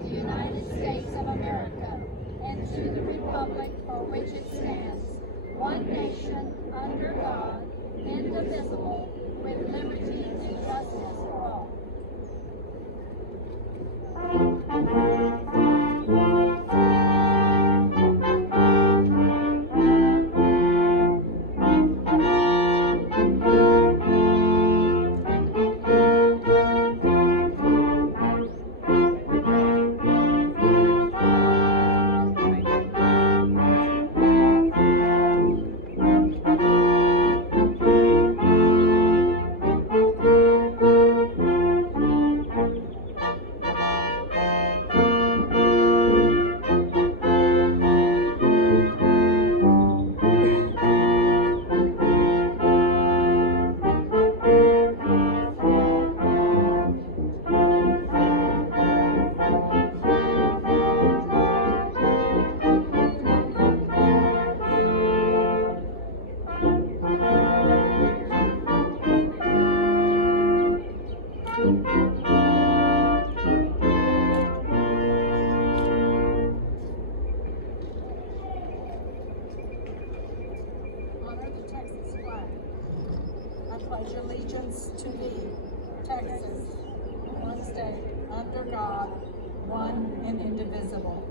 of the United States of America and to the republic for which it stands, one nation, under God, indivisible, with liberty and justice for all. Pledge allegiance to thee, Texas, one state, under God, one and indivisible.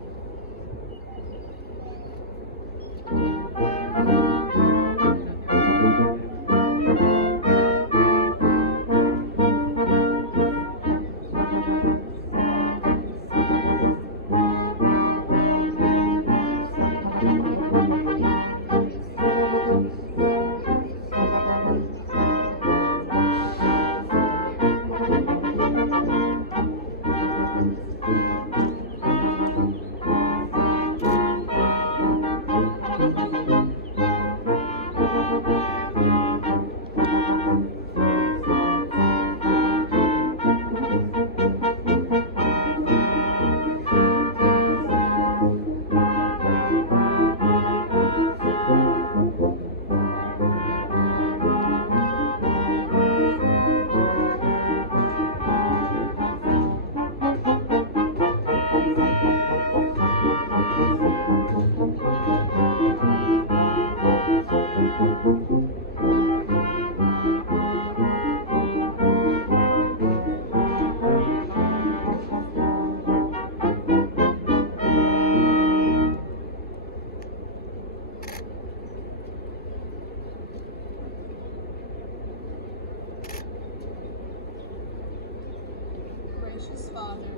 Gracious Father,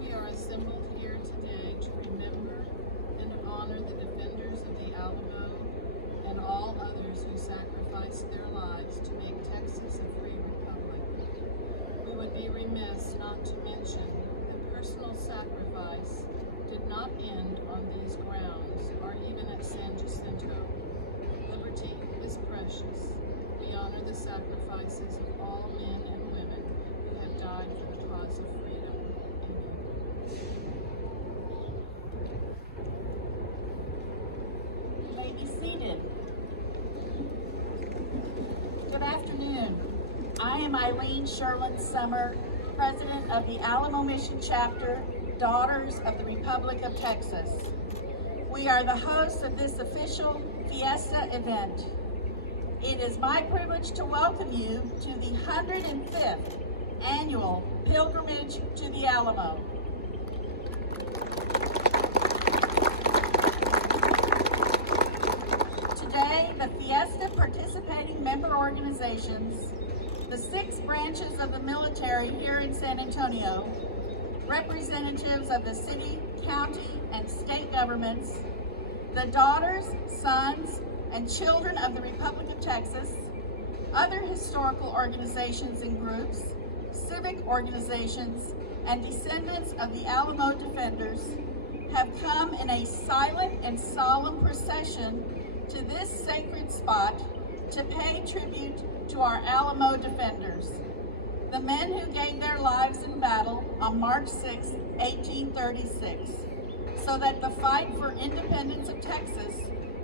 we are assembled here today to remember and honor the defenders of the Alamo and all others who sacrificed their lives to make Texas a free republic. We would be remiss not to mention that personal sacrifice did not end on these grounds or even at San Jacinto. Liberty is precious. We honor the sacrifices of all men and women who have died for the cause of freedom. You may be seated. Good afternoon. I am Eileen Sherlin Summer, President of the Alamo Mission Chapter, Daughters of the Republic of Texas. We are the hosts of this official Fiesta event. It is my privilege to welcome you to the 105th annual pilgrimage to the Alamo. Today, the Fiesta participating member organizations, the 6 branches of the military here in San Antonio, representatives of the city, county, and state governments, the daughters, sons, and children of the Republic of Texas, other historical organizations and groups, civic organizations, and descendants of the Alamo Defenders have come in a silent and solemn procession to this sacred spot to pay tribute to our Alamo Defenders, the men who gave their lives in battle on March 6, 1836, so that the fight for independence of Texas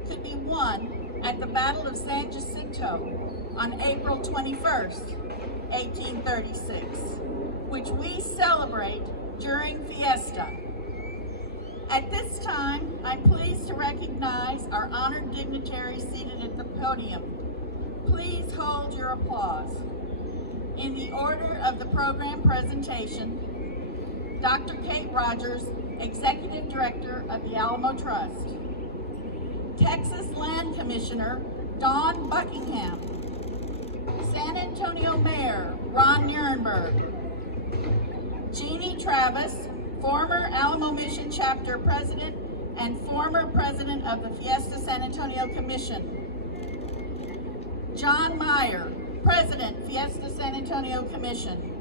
could be won at the Battle of San Jacinto on April 21st, 1836, which we celebrate during Fiesta. fiesta. At this time, I'm pleased to recognize our honored dignitaries seated at the podium. Please hold your applause. In the order of the program presentation, Dr. Kate Rogers, Executive Director of the Alamo Trust. Texas Land Commissioner, Don Buckingham. San Antonio Mayor, Ron Nierenberg. Jeannie Travis, former Alamo Mission Chapter President and former President of the Fiesta San Antonio Commission. John Meyer, President, Fiesta San Antonio Commission.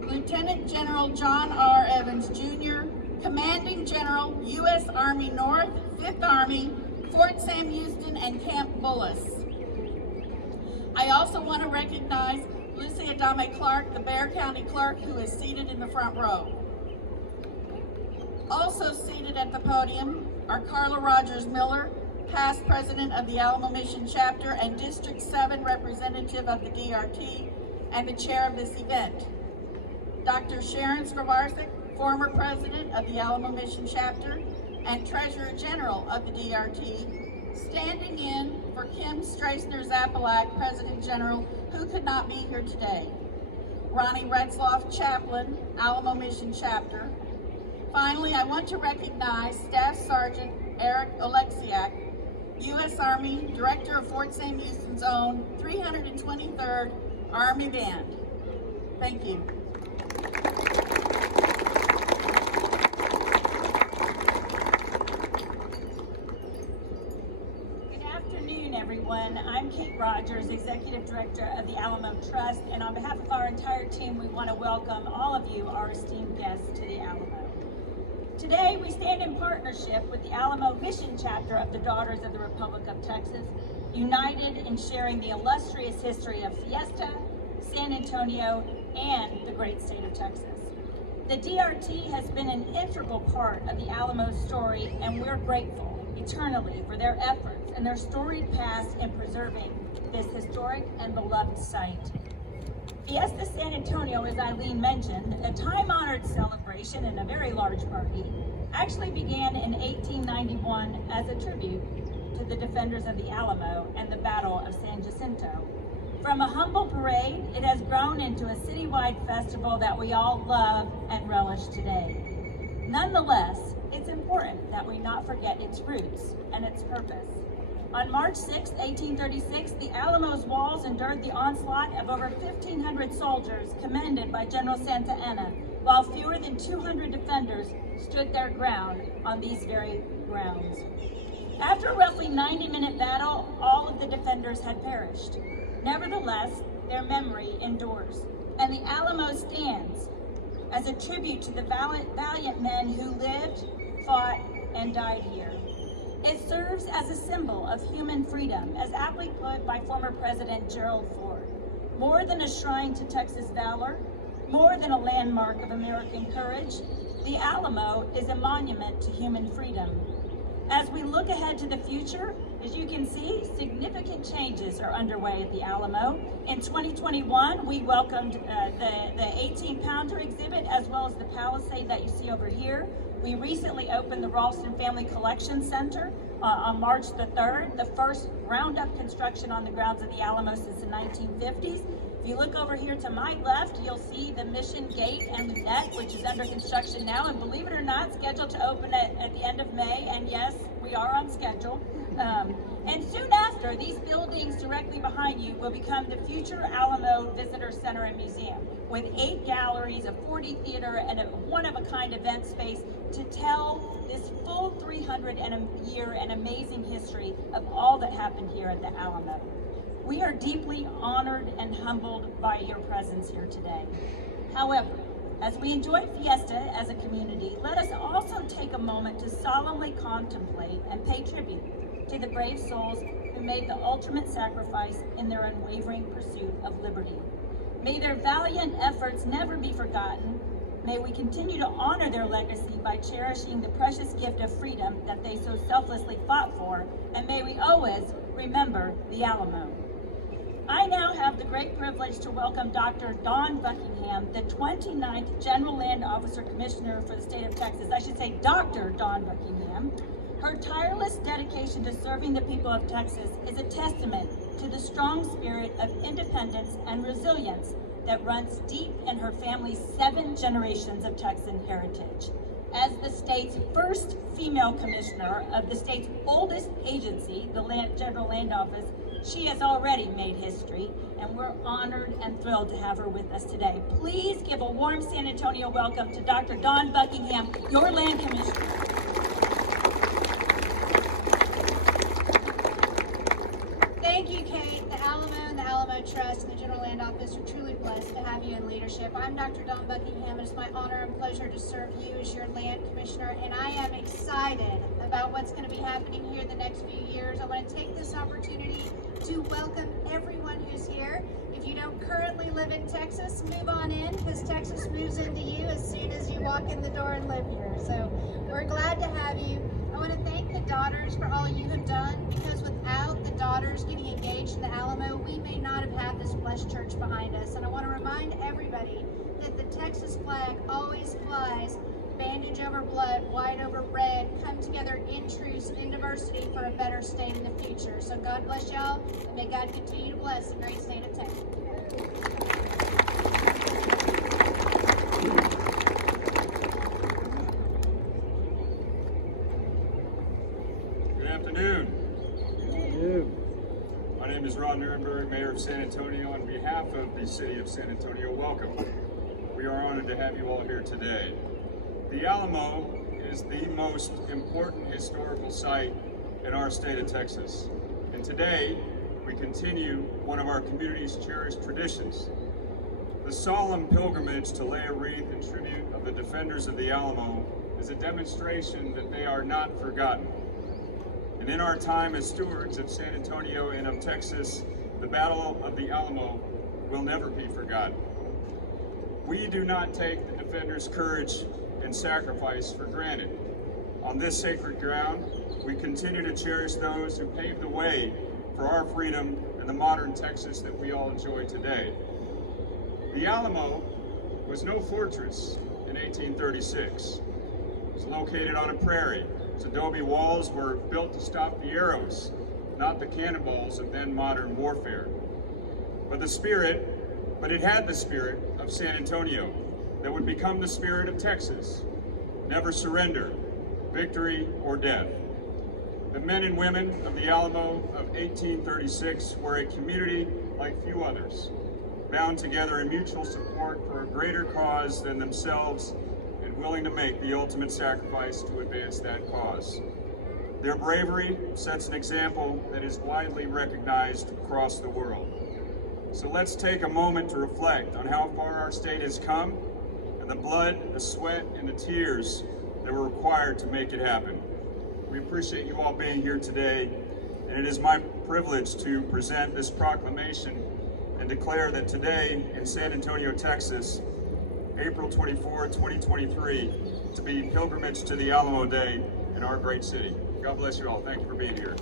Lieutenant General John R. Evans, Jr., Commanding General, U.S. Army North, 5th Army, Fort Sam Houston, and Camp Bullis. I also want to recognize Lucy Adame Clark, the Bexar County Clerk, who is seated in the front row. Also seated at the podium are Carla Rogers Miller, past President of the Alamo Mission Chapter and District 7 Representative of the DRT, and the Chair of this event. Dr. Sharon Skravarsik, former President of the Alamo Mission Chapter and Treasurer General of the DRT, standing in for Kim Strassner-Zapalak, President General, who could not be here today. Ronnie Retzloff, Chaplain, Alamo Mission Chapter. Finally, I want to recognize Staff Sergeant Eric Oleksiak, U.S. Army Director of Fort Sam Houston's own 323rd Army Band. Thank you. Everyone. I'm Kate Rogers, Executive Director of the Alamo Trust, and on behalf of our entire team, we want to welcome all of you, our esteemed guests, to the Alamo. Today, we stand in partnership with the Alamo Mission Chapter of the Daughters of the Republic of Texas, united in sharing the illustrious history of Fiesta, San Antonio, and the great state of Texas. The DRT has been an integral part of the Alamo story, and we're grateful eternally for their efforts and their storied past in preserving this historic and beloved site. Fiesta San Antonio, as Eileen mentioned, a time-honored celebration and a very large party, actually began in 1891 as a tribute to the defenders of the Alamo and the Battle of San Jacinto. From a humble parade, it has grown into a citywide festival that we all love and relish today. Nonetheless, it's important that we not forget its roots and its purpose. On March 6, 1836, the Alamo's walls endured the onslaught of over 1,500 soldiers commanded by General Santa Anna, while fewer than 200 defenders stood their ground on these very grounds. After a roughly 90-minute battle, all of the defenders had perished. Nevertheless, their memory endures, and the Alamo stands as a tribute to the valiant men who lived, fought, and died here. It serves as a symbol of human freedom, as aptly put by former President Gerald Ford. More than a shrine to Texas valor, more than a landmark of American courage, the Alamo is a monument to human freedom. As we look ahead to the future, as you can see, significant changes are underway at the Alamo. In 2021, we welcomed the 18-pounder exhibit as well as the Palisade that you see over here. We recently opened the Ralston Family Collection Center on March the 3rd, the first ground-up construction on the grounds of the Alamo since the 1950s. If you look over here to my left, you'll see the Mission Gate and the Deck, which is under construction now, and believe it or not, scheduled to open at the end of May, and yes, we are on schedule. And soon after, these buildings directly behind you will become the future Alamo Visitor Center and Museum, with 8 galleries, a 40 theater, and a one-of-a-kind event space to tell this full 300-year and amazing history of all that happened here at the Alamo. We are deeply honored and humbled by your presence here today. However, as we enjoy Fiesta as a community, let us also take a moment to solemnly contemplate and pay tribute to the brave souls who made the ultimate sacrifice in their unwavering pursuit of liberty. May their valiant efforts never be forgotten. May we continue to honor their legacy by cherishing the precious gift of freedom that they so selflessly fought for, and may we always remember the Alamo. I now have the great privilege to welcome Dr. Dawn Buckingham, the 29th General Land Officer Commissioner for the state of Texas. I should say Dr. Dawn Buckingham. Her tireless dedication to serving the people of Texas is a testament to the strong spirit of independence and resilience that runs deep in her family's 7 generations of Texan heritage. As the state's first female commissioner of the state's oldest agency, the General Land Office, she has already made history, and we're honored and thrilled to have her with us today. Please give a warm San Antonio welcome to Dr. Dawn Buckingham, your Land Commissioner. Thank you, Kate. The Alamo and the Alamo Trust and the General Land Office are truly blessed to have you in leadership. I'm Dr. Dawn Buckingham. It's my honor and pleasure to serve you as your Land Commissioner, and I am excited about what's going to be happening here the next few years. I want to take this opportunity to welcome everyone who's here. If you don't currently live in Texas, move on in, because Texas moves into you as soon as you walk in the door and live here. So we're glad to have you. I want to thank the daughters for all you have done, because without the daughters getting engaged in the Alamo, we may not have had this blessed church behind us. And I want to remind everybody that the Texas flag always flies bandage over blood, white over red, come together in truce and in diversity for a better state in the future. So God bless y'all, and may God continue to bless the great state of Texas. Good afternoon. My name is Ron Nirenberg, Mayor of San Antonio. On behalf of the City of San Antonio, welcome. We are honored to have you all here today. The Alamo is the most important historical site in our state of Texas. And today, we continue one of our community's cherished traditions. The solemn pilgrimage to lay a wreath in tribute of the defenders of the Alamo is a demonstration that they are not forgotten. And in our time as stewards of San Antonio and of Texas, the Battle of the Alamo will never be forgotten. We do not take the defenders' courage and sacrifice for granted. On this sacred ground, we continue to cherish those who paved the way for our freedom and the modern Texas that we all enjoy today. The Alamo was no fortress in 1836. It was located on a prairie. Its adobe walls were built to stop the arrows, not the cannonballs of then modern warfare. But it had the spirit of San Antonio that would become the spirit of Texas. Never surrender, victory or death. The men and women of the Alamo of 1836 were a community like few others, bound together in mutual support for a greater cause than themselves and willing to make the ultimate sacrifice to advance that cause. Their bravery sets an example that is widely recognized across the world. So let's take a moment to reflect on how far our state has come and the blood, the sweat, and the tears that were required to make it happen. We appreciate you all being here today, and it is my privilege to present this proclamation and declare that today in San Antonio, Texas, April 24, 2023, to be Pilgrimage to the Alamo Day in our great city. God bless you all. Thank you for being here.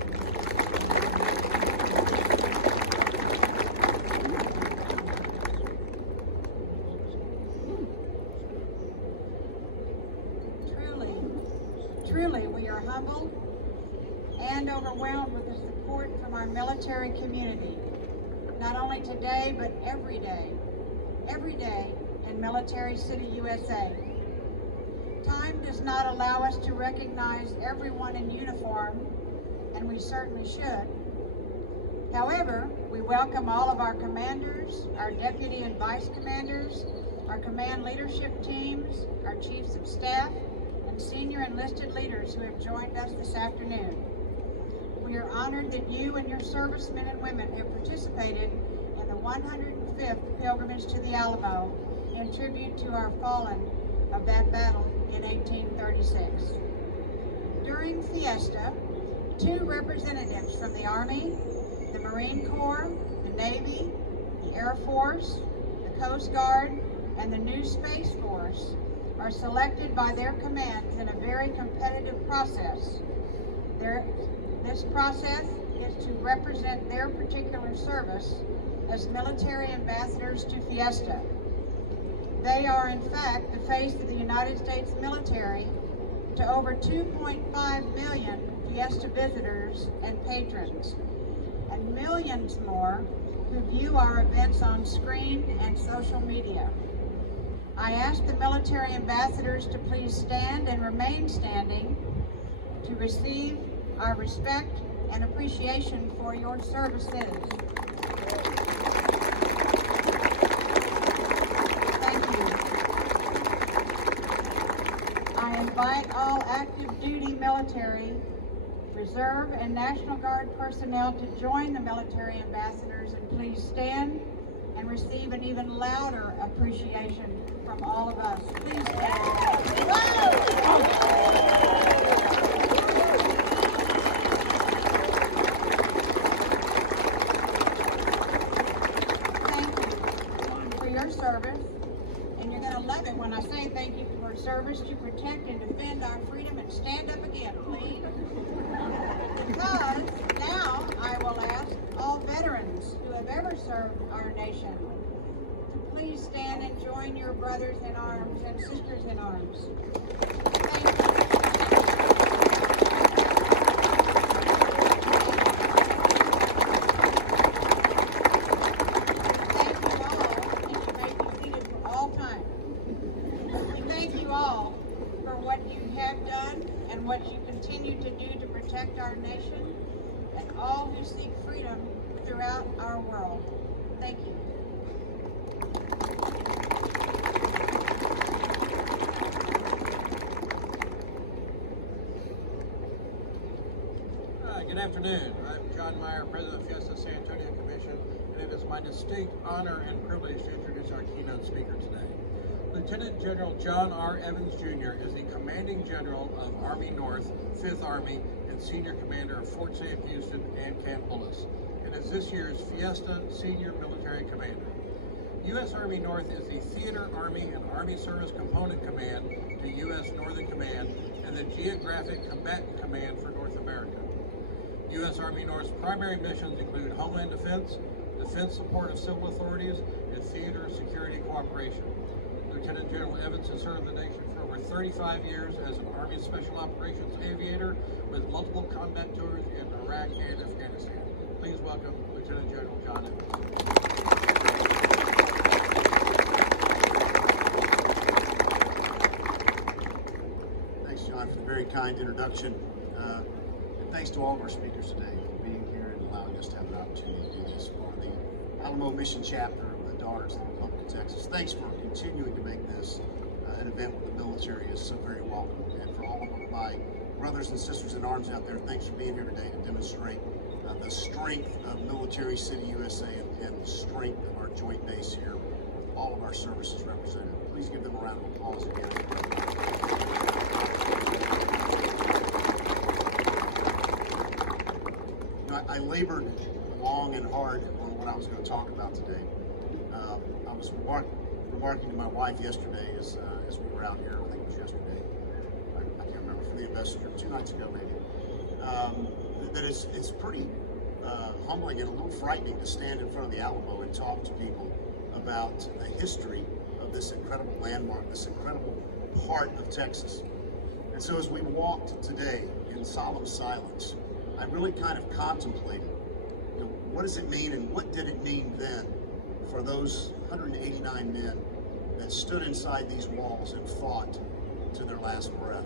Truly, we are humbled and overwhelmed with the support from our military community, not only today, but every day in Military City, USA. Time does not allow us to recognize everyone in uniform, and we certainly should. However, we welcome all of our commanders, our deputy and vice commanders, our command leadership teams, our chiefs of staff, and senior enlisted leaders who have joined us this afternoon. We are honored that you and your servicemen and women have participated in the 105th Pilgrimage to the Alamo in tribute to our fallen of that battle in 1836. During Fiesta, 2 representatives from the Army, the Marine Corps, the Navy, the Air Force, the Coast Guard, and the new Space Force are selected by their commands in a very competitive process. This process is to represent their particular service as military ambassadors to Fiesta. They are in fact the face of the United States military to over 2.5 million Fiesta visitors and patrons, and millions more who view our events on screen and social media. I ask the military ambassadors to please stand and remain standing to receive our respect and appreciation for your services. Thank you. I invite all active duty military, reserve, and National Guard personnel to join the military ambassadors, and please stand and receive an even louder appreciation from all of us. Please stand. Thank you for your service, and you're going to love it when I say thank you for service to protect and defend our freedom. And stand up again, please. Because now I will ask all veterans who have ever served our nation to please stand and join your brothers in arms and sisters in arms. Thank you. Thank you all, and you may be seated for all time. We thank you all for what you have done and what you continue to do to protect our nation and all who seek freedom throughout our world. Thank you. Good afternoon. I'm John Meyer, President of Fiesta San Antonio Commission, and it is my distinct honor and privilege to introduce our keynote speaker today. Lieutenant General John R. Evans Jr. is the Commanding General of Army North, 5th Army, and Senior Commander of Fort Sam Houston and Camp Bullis, and is this year's Fiesta Senior Military Commander. U.S. Army North is the Theater Army and Army Service Component Command to U.S. Northern Command and the Geographic Combatant Command for North America. U.S. Army North's primary missions include Homeland Defense, defense support of civil authorities, and theater security cooperation. Lieutenant General Evans has served the nation for over 35 years as an Army Special Operations aviator with multiple combat tours in Iraq and Afghanistan. Please welcome Lieutenant General John Evans. Thanks, John, for the very kind introduction. And thanks to all of our speakers today for being here and allowing us to have an opportunity to do this for the Alamo Mission Chapter of the Daughters of the Republic of Texas. Thanks for continuing to make this an event with the military is so very welcome. And for all of my brothers and sisters in arms out there, thanks for being here today to demonstrate the strength of Military City USA and the strength of our joint base here with all of our services represented. Please give them a round of applause again. I labored long and hard on what I was going to talk about today. I was remarking to my wife yesterday as we were out here, I think it was yesterday, I can't remember, for the investor, 2 nights ago maybe, that it's pretty humbling and a little frightening to stand in front of the Alamo and talk to people about the history of this incredible landmark, this incredible part of Texas. And so as we walked today in solemn silence, I really kind of contemplated, what does it mean and what did it mean then for those 189 men that stood inside these walls and fought to their last breath.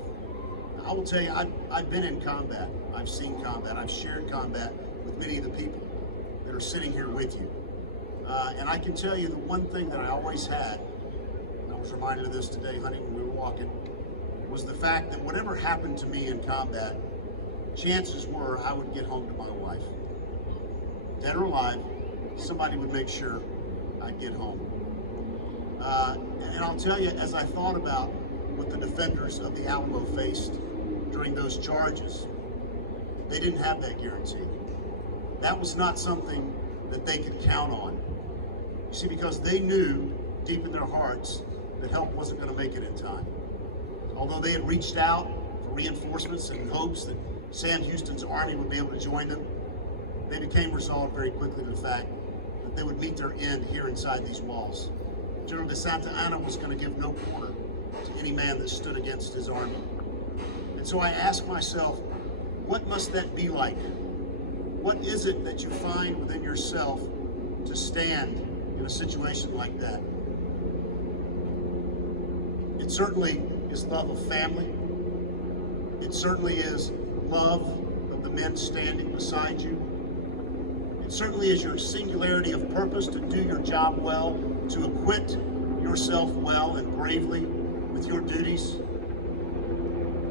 I will tell you, I've been in combat. I've seen combat. I've shared combat with many of the people that are sitting here with you. And I can tell you the one thing that I always had, and I was reminded of this today, honey, when we were walking, was the fact that whatever happened to me in combat, chances were I would get home to my wife. Dead or alive, somebody would make sure I'd get home. And I'll tell you, as I thought about what the defenders of the Alamo faced during those charges, they didn't have that guarantee. That was not something that they could count on. You see, because they knew deep in their hearts that help wasn't going to make it in time. Although they had reached out for reinforcements in hopes that Sam Houston's army would be able to join them, they became resolved very quickly to the fact that they would meet their end here inside these walls. General de Santa Anna was going to give no quarter to any man that stood against his army. And so I ask myself, what must that be like? What is it that you find within yourself to stand in a situation like that? It certainly is love of family. It certainly is love of the men standing beside you. It certainly is your singularity of purpose to do your job well, to acquit yourself well and bravely with your duties,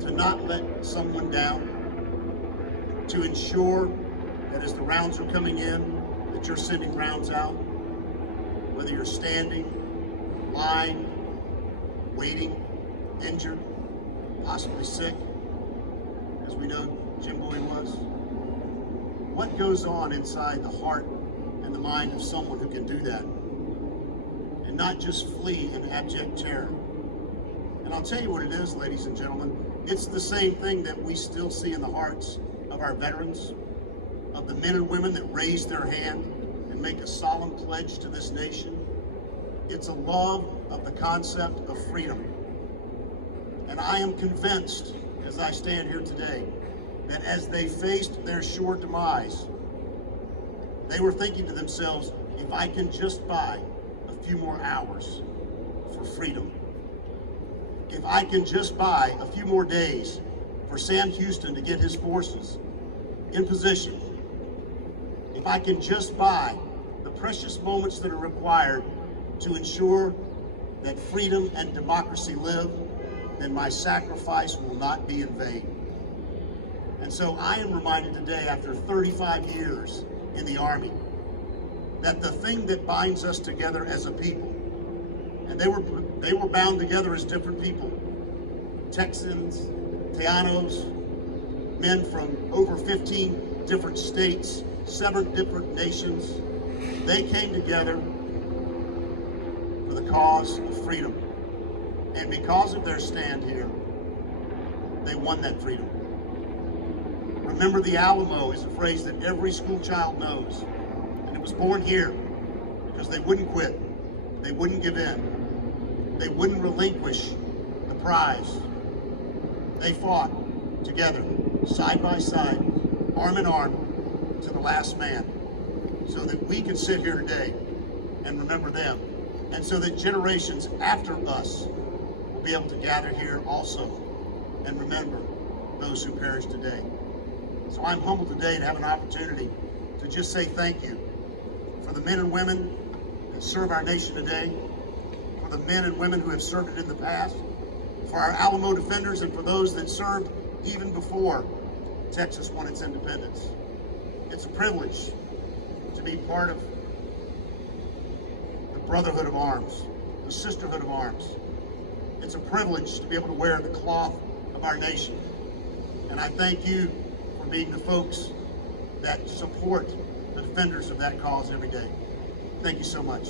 to not let someone down, to ensure that as the rounds are coming in, that you're sending rounds out, whether you're standing, lying, waiting, injured, possibly sick, as we know Jim Boyd was. What goes on inside the heart and the mind of someone who can do that and not just flee in abject terror? And I'll tell you what it is, ladies and gentlemen. It's the same thing that we still see in the hearts of our veterans, of the men and women that raise their hand and make a solemn pledge to this nation. It's a love of the concept of freedom. And I am convinced, as I stand here today, that as they faced their sure demise, they were thinking to themselves, if I can just buy a few more hours for freedom, if I can just buy a few more days for Sam Houston to get his forces in position, if I can just buy the precious moments that are required to ensure that freedom and democracy live, then my sacrifice will not be in vain. And so I am reminded today, after 35 years in the Army, that the thing that binds us together as a people, and they were bound together as different people, Texans, Tejanos, men from over 15 different states, 7 different nations, they came together for the cause of freedom. And because of their stand here, they won that freedom. Remember, the Alamo is a phrase that every school child knows. And it was born here because they wouldn't quit. They wouldn't give in. They wouldn't relinquish the prize. They fought together, side by side, arm in arm, to the last man, so that we could sit here today and remember them, and so that generations after us will be able to gather here also and remember those who perished today. So I'm humbled today to have an opportunity to just say thank you for the men and women that serve our nation today, for the men and women who have served it in the past, for our Alamo Defenders, and for those that served even before Texas won its independence. It's a privilege to be part of the brotherhood of arms, the sisterhood of arms. It's a privilege to be able to wear the cloth of our nation. And I thank you for being the folks that support the defenders of that cause every day. Thank you so much.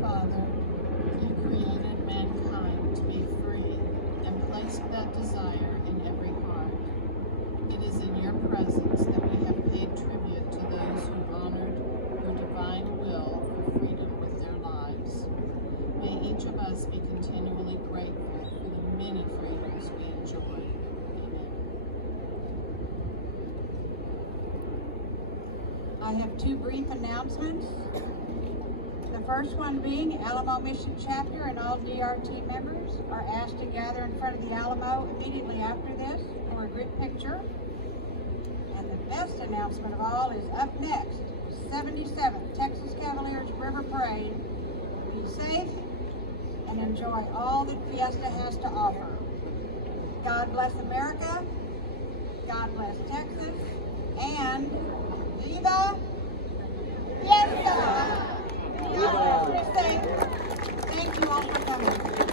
Father, you created mankind to be free and placed that desire in every heart. It is in your presence that we have paid tribute to those who honored your divine will for freedom with their lives. May each of us be continually grateful for the many freedoms we enjoy. Amen. I have two brief announcements. The first one being Alamo Mission Chapter and all DRT members are asked to gather in front of the Alamo immediately after this for a group picture. And the best announcement of all is up next, 77th Texas Cavaliers River Parade. Be safe and enjoy all that Fiesta has to offer. God bless America, God bless Texas, and Viva Fiesta! Be safe. Thank you all for coming.